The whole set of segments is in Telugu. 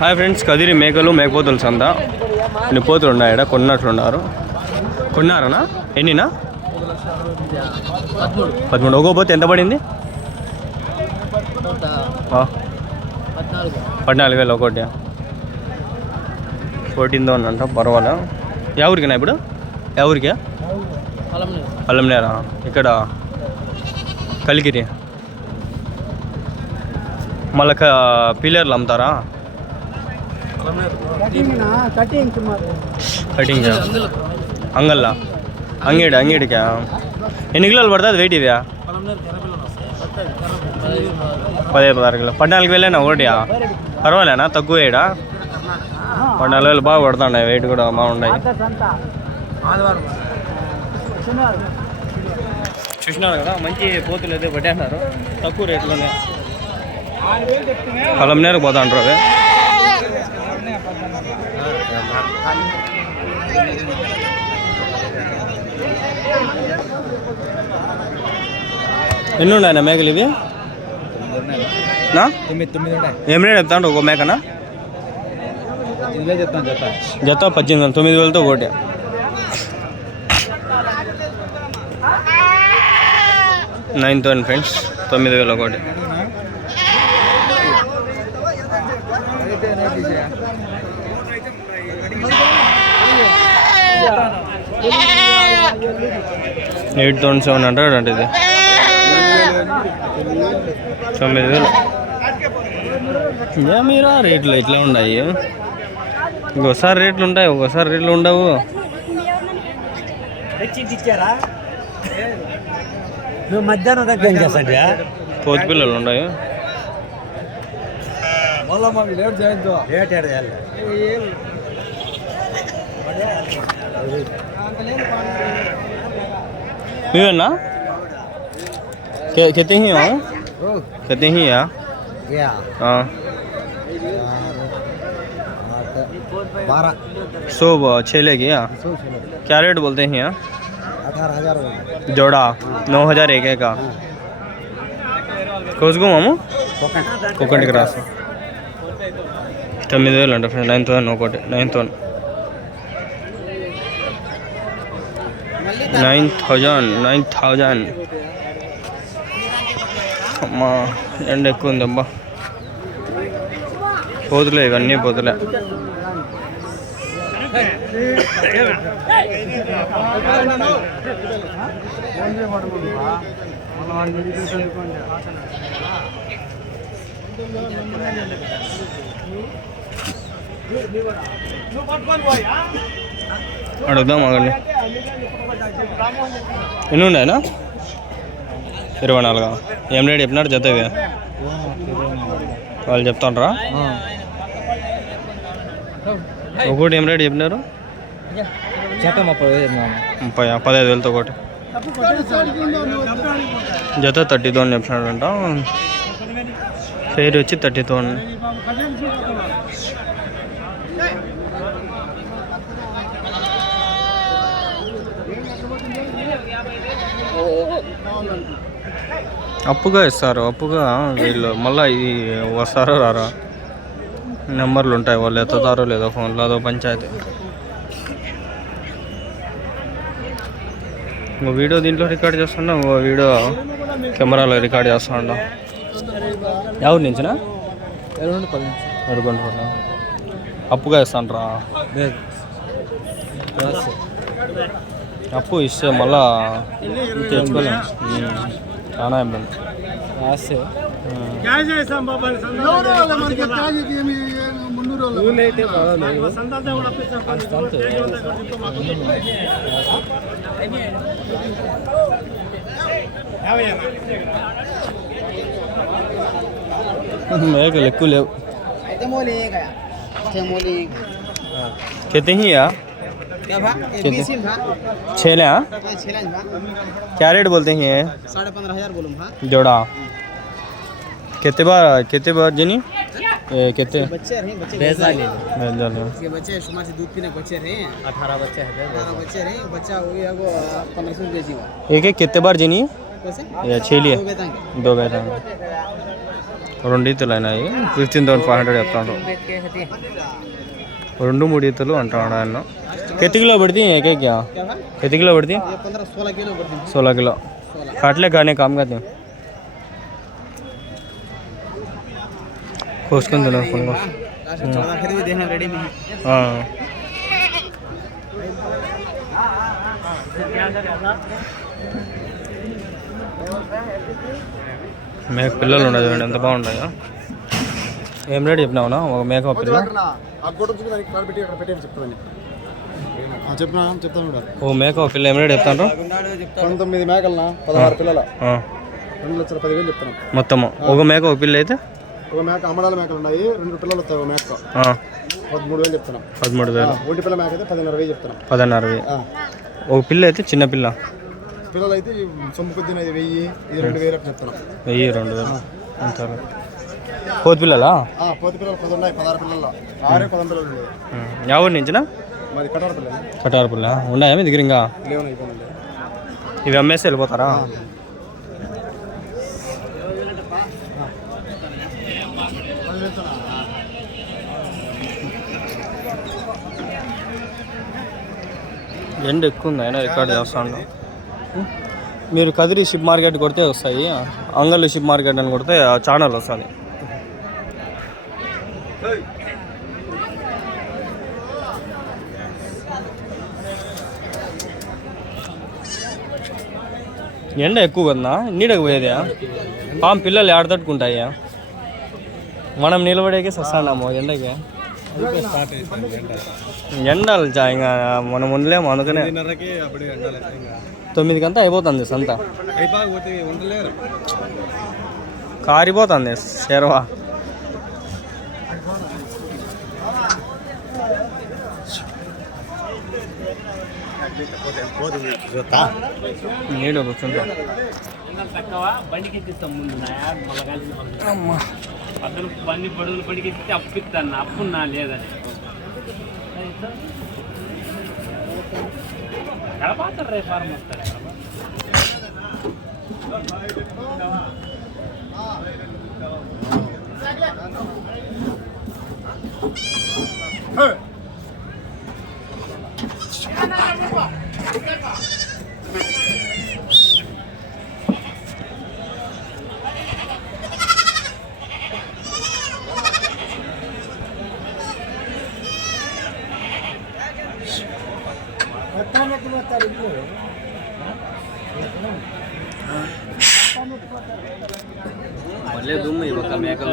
హాయ్ ఫ్రెండ్స్, కదిరి మేకలు మేకపోతుల సంత. ఇన్ని పోతులు ఉన్నాయట, కొన్నట్లున్నారు. కొన్నారనా? ఎన్నినా? 13. ఒక్కో పోతే ఎంత పడింది? 14,000 ఒకటి. 14,000 అంట. పర్వాలే. ఎవరికినా ఇప్పుడు? ఎవరికా? అల్లంనేరా. ఇక్కడ కలికిరి. మళ్ళీ పిల్లర్లు అమ్ముతారా? కటింగ్ అంగల్లా అంగడికా? ఎన్ని కిలోలు పడుతుంది వెయిట్? ఇదా 15-16 కిలో. 14,000 ఒకటి. పర్వాలేనా? తక్కువ వేయడా? 14,000 బాగా పడుతున్నాయి. వెయిట్ కూడా బాగున్నాయి. చూసినారు కదా, మంచి పోతులు అయితే పట్టేస్తున్నారు తక్కువ రేట్లోనే. అల్లంనేరకు పోతా అంటారు అవి. ఎన్ని ఉన్నాయన్నా మేకలు ఇవి? 9 ఏం రేట్ చెప్తాను ఒక మేకనా? జత 18,000. 9,000తో ఒకటి. $9,000 ఫ్రెండ్స్. 9,000 ఒకటి. $8,700 అంటే ఇది. 9,000. మీరా రేట్లు ఇట్లా ఉన్నాయి. ఇంకోసారి రేట్లు ఉంటాయి, ఒక్కోసారి రేట్లు ఉండవు. మధ్యాహ్నం దగ్గర చేస్తాండి. పోతు పిల్లలు ఉన్నాయి. మీవేనా? कितने ही हो? कितने ही है? हाँ 12 6 लेगी। क्या रेट बोलते हैं? 18,000 जोड़ा 9,000 एक का. కోసుకు మాము ఒకటి రాసు 9,000 అంట ఫ్రెండ్. 9,000 ఒకటి. 9,000. అమ్మా ఎండ ఎక్కువ ఉంది అబ్బా. పోతులే ఇవన్నీ, పోతులే. అడుగుదాం అగండి. ఎన్ని ఉన్నాయనా? 24. ఏం రేట్ చెప్పినారు జతవి? వాళ్ళు చెప్తాండ్రా? ఒకటి ఏం రేట్ చెప్పినారు? 15,000తో ఒకటి. జత 30,000 చెప్పినాడంట. ఫెయిర్ వచ్చి 30,000. అప్పుగా ఇస్తారు. అప్పుగా వీళ్ళు మళ్ళీ ఇది వస్తారో రారా? నెంబర్లు ఉంటాయి, వాళ్ళు ఎత్తుతారో లేదో ఫోన్లో. అదో పంచాయతీ. ఇంకో వీడియో దీంట్లో రికార్డ్ చేస్తున్నా, ఇంకో వీడియో కెమెరాలో రికార్డ్ చేస్తున్నా. ఎవరి నుంచినా? ఎరుగొండ. అప్పుగా ఇస్తాంట్రా? అప్పు ఇస్తే మళ్ళా తెచ్చుకోలేము. చాలా ఇబ్బంది. మేకలు ఎక్కువ లేవు. कितने ही है? 6 ले। क्या रेट बोलते हैं? 15,500 बोलूँ। जोड़ा कितने बार जनी? कितने बच्चे रहे? इसके बच्चे शुमार से दूध पीने बच्चे रहे। 18 बच्चे हैं। 18 बच्चे रहे। बच्चा हो गया वो 1500 बेची हुआ। एक कितने बार जनी? कैसे? 6 लिए 2 बैठा. 2 ఈతలు అయినాయి 15,500 చెప్తాడు. 2-3 ఈతలు అంటాడు ఆయన. कितने किलो बढ़ती है क्या क्या कितने किलो बढ़ती है? 15-16 किलो बढ़ती है. 16 किलो काटले खाने काम करते हैं कोसकन दो फोन को 14 खरीद देना रेडी में. हाँ మేక పిల్లలు ఉన్నాయి చూడండి ఎంత బాగుంటాయో. ఏం రేట్ చెప్పినావునా ఒక మేక పిల్ల? ఓ మేక పిల్ల ఏం రేట్ చెప్తాను? 19 మేకలనా 16 పిల్లల 2,10,000 చెప్తాను మొత్తము. ఒక మేక ఒక పిల్ల అయితే ఒక మేక అమ్మడాల మేకలు ఉన్నాయి. 2 పిల్లలు వస్తాయి. ఒక మేక 13,000 చెప్తాను. 13,000. ఒకటి పిల్ల మేక అయితే 16,000 చెప్తాను. 16,000. ఒక పిల్ల అయితే చిన్న పిల్ల పిల్లలు అయితే సొమ్ము కొద్దిన 1000 ఇది 2,000 చెప్తాను. 2,000 అంతే. పోతు పిల్లలా? పోతు పిల్లలు 10 ఉన్నాయి. 16 పిల్లలు 6 10 పిల్లలు ఉన్నాయి. ఎవరి నుంచినా? మరి కటారు పిల్ల. కటారు పిల్ల ఉన్నాయా మీ దగ్గర? ఇంకా లేవు అయిపోయింది. ఇవి అమ్మేసి వెళ్ళిపోతారా? ఎండ ఎక్కువ ఉంది అయినా రికార్డ్ చేస్తాను. మీరు కదిరి షిప్ మార్కెట్ కొడితే వస్తాయి. అంగళ్ళు షిప్ మార్కెట్ అని కొడితే ఛానల్ వస్తుంది. ఎండ ఎక్కువ కదన్నా నీడకు పోయేదా? పాము పిల్లలు ఏడ తట్టుకుంటాయా? మనం నిలబడేకే సస్తాన్నాము ఎండకి. ఎండాలి ఇంకా మనం ఉండలేము. అందుకనే 9 అయిపోతుంది సంత. కారిపోతుంది శర్వా. నీడు కూర్చుంటా. అతను పని బడుగులు పడికి అప్పిస్తాను అప్పున్నా లేదని గడపాతారు. రేపు ఫార్మ్ వస్తారు. మళ్ళీ దుమ్ము ఇవ్వక మేకలు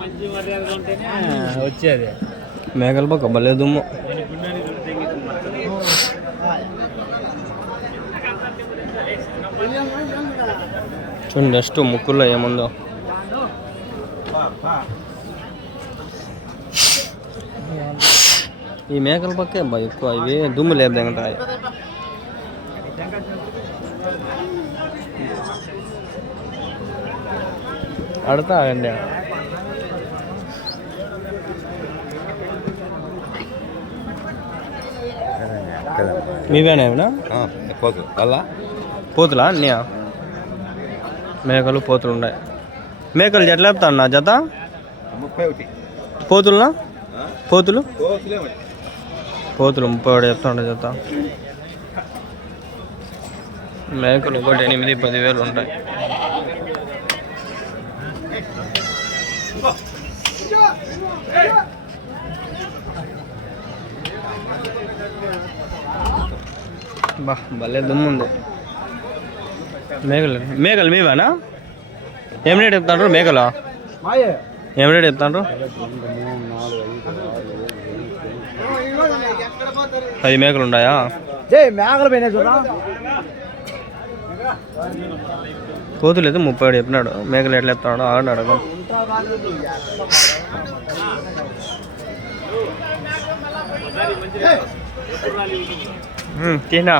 మంచి మర్యాదగా ఉంటేనే వచ్చేది. మేకల పక్క భలే దుమ్ము. చూడండి డస్ట్ ముక్కుల్లో ఏముందో. ఈ మేకల పక్కే బాగా ఎక్కువ. ఇవి దుమ్ము లేపుతాయి. అడతా అండి. మీవేనా పోతులా అన్నీ? మేకలు పోతులు ఉన్నాయి. మేకలు ఎట్లా చెప్తా అన్న జత? 31. పోతులునా? పోతులు 31 చెప్తా ఉండే జత. మేకలు ఒకటి 8-10 ఉంటాయి. బా భలే దుమ్ము ఉంది. మేకలు మీవేనా? ఏం రేట్ చెప్తాను మేకలు? ఏం రేట్ చెప్తాను? 10 మేకలు ఉన్నాయా? కోతులు అయితే 30 చెప్పినాడు. మేకలు ఎట్లా చెప్తాడు ఆడ అడగం. తినా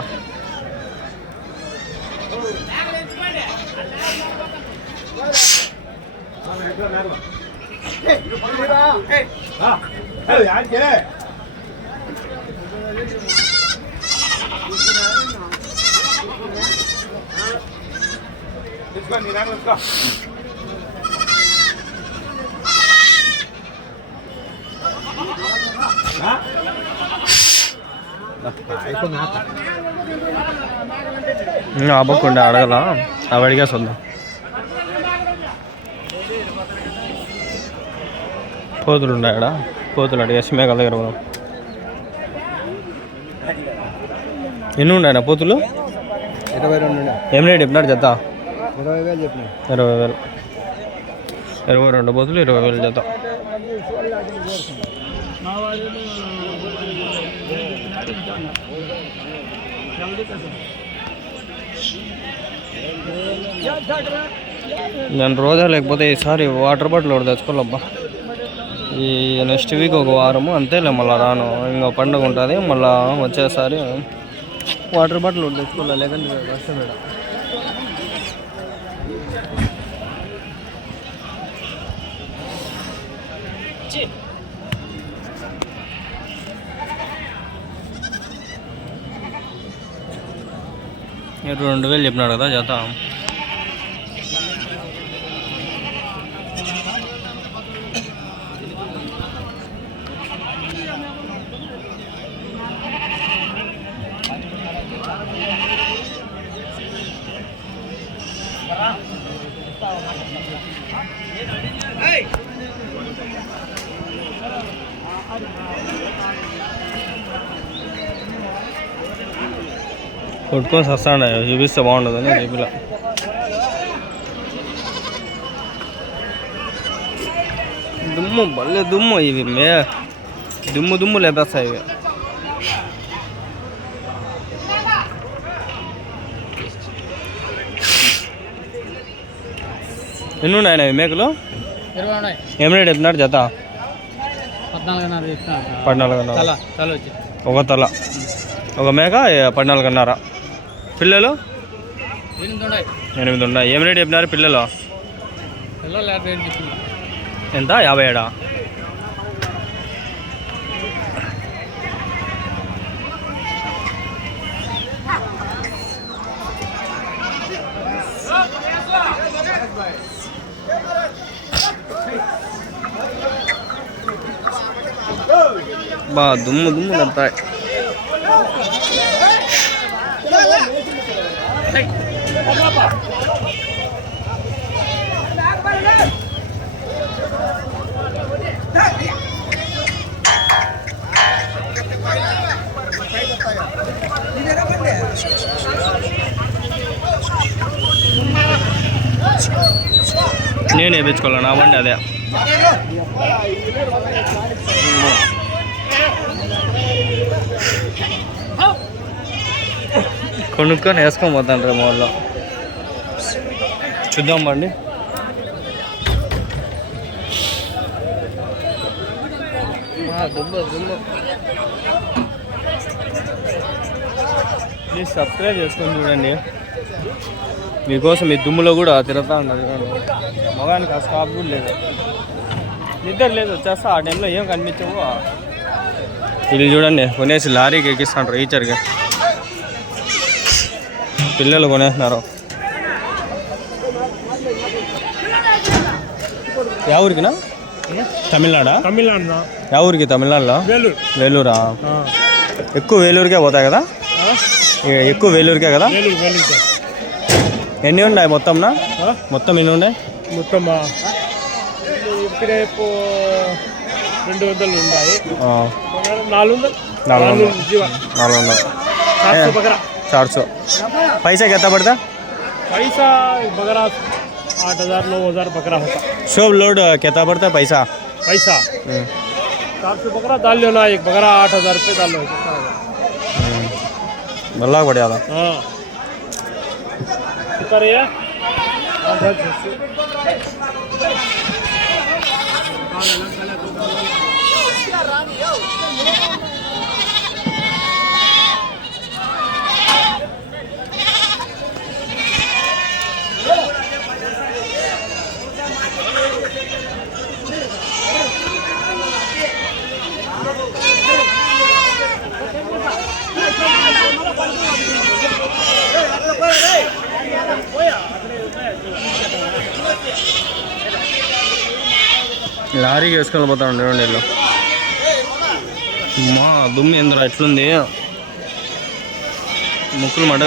అవ్వకుండా అడగల అవి అడిగేసి వద్దాం. కోతులు ఉన్నాయి ఇక్కడ, కోతులు అడిగేసి మేకల దగ్గర పోదాం. ఎన్ని ఉన్నాయన్న పోతులు? 22. ఏం రేట్ చెప్పినాడు జత? 20,000 చెప్పిన. 20,000. 22 పోతులు 20,000 జత. నేను రోజా లేకపోతే ఈసారి వాటర్ బాటిల్ ఒకటి తెచ్చుకోవాలబ్బా. ఈ నెక్స్ట్ వీక్ ఒక వారము అంతేలే, మళ్ళీ రాను. ఇంకా పండుగ ఉంటుంది, మళ్ళీ వచ్చేసారి వాటర్ బాటిల్ ఒకటి తెచ్చుకోవాలి, లేకంటే కష్టం. 2,000 చెప్పినాడు కదా జత. కొట్టుకొని వస్తాండ, చూపిస్తే బాగుండదని చెప్పిలా. దుమ్ము భలే దుమ్ము, ఇవి దుమ్ము లేపేస్తాయి ఇవి. ఎన్ని ఉన్నాయి ఇవి మేకలు? 20 ఉన్నాయి. ఏం రేట్ చెప్పినాడు జత? 14,500. ఒక తల, ఒక మేక 14,500. పిల్లలు 8 ఉన్నాయి. ఏం రేట్ చెప్పినారు పిల్లలు? ఎంత? 57. బా దుమ్ము లేపుతాయి. నేను వేయించుకోవాలి నా బండి అదే. కొనుక్కొని వేసుకొని పోతాను రేపు వాళ్ళు. చూద్దాం బండి. ప్లీజ్ సబ్స్క్రైబ్ చేసుకొని చూడండి. మీకోసం మీ దుమ్ములో కూడా తిరుగుతూ ఉన్నది. మగానికి ఆ స్టాప్ కూడా లేదు, నిద్ర లేదు. వచ్చేస్తా ఆ టైంలో ఏం కనిపించవు. ఇది చూడండి, కొనేసి లారీకి ఎక్కిస్తాంటారు ఈచర్గా. పిల్లలు కొనేస్తున్నారు. యా ఊరికినా? తమిళనాడా? యా ఊరికి? తమిళనాడులో వేలూరా? ఎక్కువ వేలూరుకే పోతాయి కదా? ఎక్కువ వేలూరుకే కదా? ఎన్ని ఉన్నాయి మొత్తంనా? మొత్తం ఎన్ని ఉన్నాయి? మొత్తం రేపు 200 ఉన్నాయి. 400. 400. पैसा कितना पड़ता? पैसा बकरा 8,000 9,000 बकरा होता. सब लोड कितना पड़ता पैसा? 400 बकरा डाल लेना. एक बकरा 8,000 रुपये डाल लो. बल्ला बढ़िया था. हाँ లారీకి వేసుకొని పోతా ఉండే వీళ్ళు. మా దుమ్ము ఏందిరా ఎట్లుంది, ముక్కులు మంట